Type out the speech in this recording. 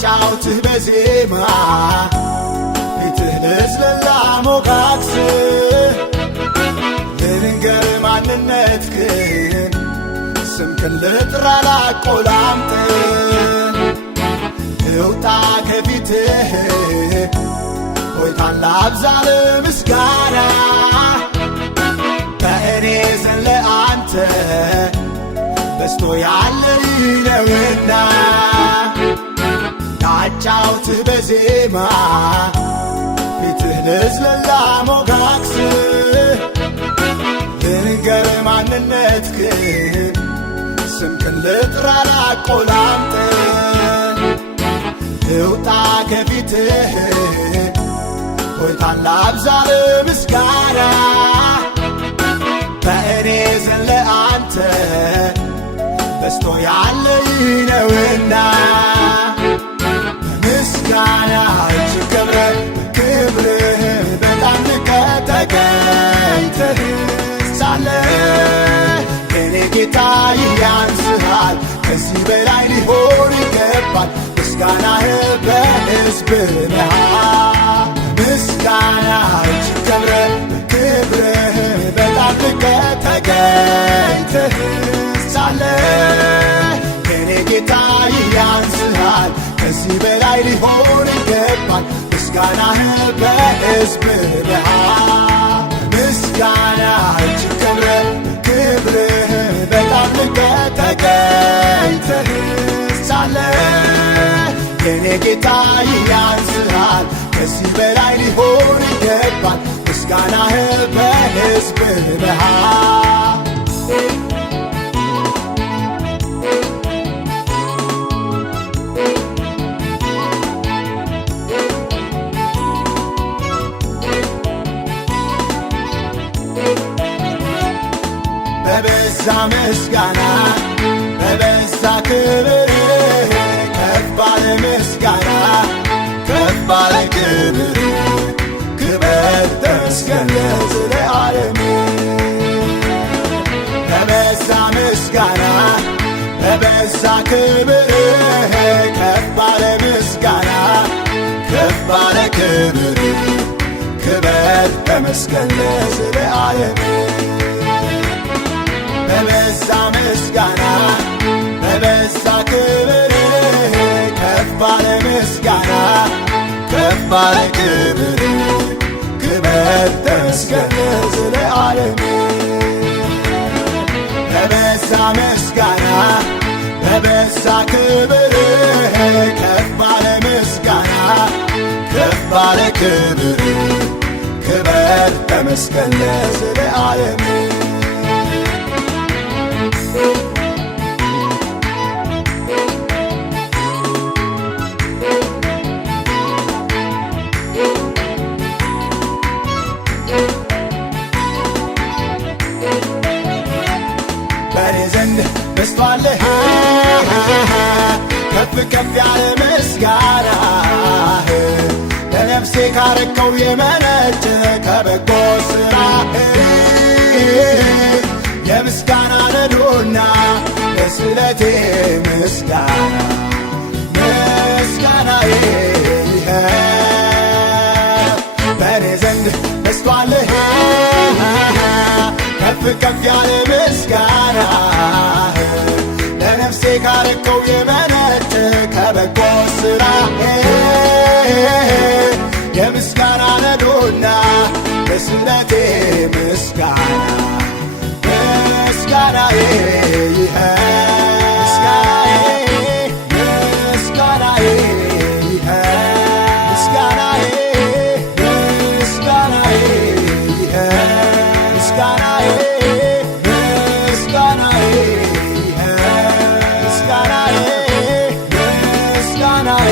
ላጫውትህ በዜማ ፊትህ ልዝለላ ሞጋግስ ልንገር ማንነትህን ስምህን ልጥራ ላቆላምጥ ልውጣ ከፊትህ ሆይታን ላብዛ ለምስጋና በእኔ ዘንድ ለአንተ በስቶ ያለ ነውና ላጫውትህ በዜማ ፊትህ ልዝለላ ሞጋግስ ልንገር ማንነትህን ስምህን ልጥራ ላቆላምጥ ልውጣ ከፊትህ ሆይታን ላብዛ ለምስጋና በእኔ ዘንድ ለአንተ በስቶ ያለ ነውና በምስጋና እጅግ ከብረህ በክብርህ በጣም ልቀህ ተገኝተህ ሳለህ የኔ ጌታ ይህ ያንስሃል፣ ከዚህ በላይ ሊሆን ይገባል። ምስጋናህ በሕዝብህ መሃል ምስጋና እጅግ ከብረህ በክብርህ በጣም ልቀህ ተገኝተህ ሳለህ የኔ ጌታ ይህ ያንስሃል፣ ከዚህ በላይ ሊሆን ይገባል። ምስጋናህ በሕዝብህ መሃል ምስጋና እጅግ ከብረህ በክብርህ በጣም ልቀህ ተገኝተህ ሳለህ የኔ ጌታ ይህ ያንስሃል፣ ከዚህ በላይ ሊሆን ይገባል። ምስጋናህ በሕዝብህ መሃል በበዛ ምስጋና በበዛ ክብር ከፍ ባለ ምስጋና ከፍ ባለ ክብር ክብር ተመስገን ለዘለዓለም። በበዛ ምስጋና በበዛ ክብር ከፍ ባለ ምስጋና ከፍ ባለ ክብር ክብር ተመስገን ለዘለዓለም። በበዛ ምስጋና በበዛ ክብር ከፍ ባለ ምስጋና ከፍ ባለ ክብር ክብር ተመስገን ለዘለዓለም። በበዛ ምስጋና በበዛ ክብር ከፍ ባለ ምስጋና ከፍ ባለ ክብር ክብር ተመስገን ለዘለዓለም። በኔ ዘንድ በስቶአል ከፍ ከፍ ያለ ምስጋና ለነፍሴ ካረከው የመነጨ ከበጎ ሥራህ የምስጋና ነዶና ለስለቴ ምስጋና ምስጋናዬ በኔ ዘንድ በስቶአል ከፍ ከፍ ያለ ምስጋና ለነፍሴ ካረከው የመነጨ ከበጎ ሥራህ የምስጋና ነዶና ለስለቴ ምስጋና ምስጋናዬ ምስጋናዬ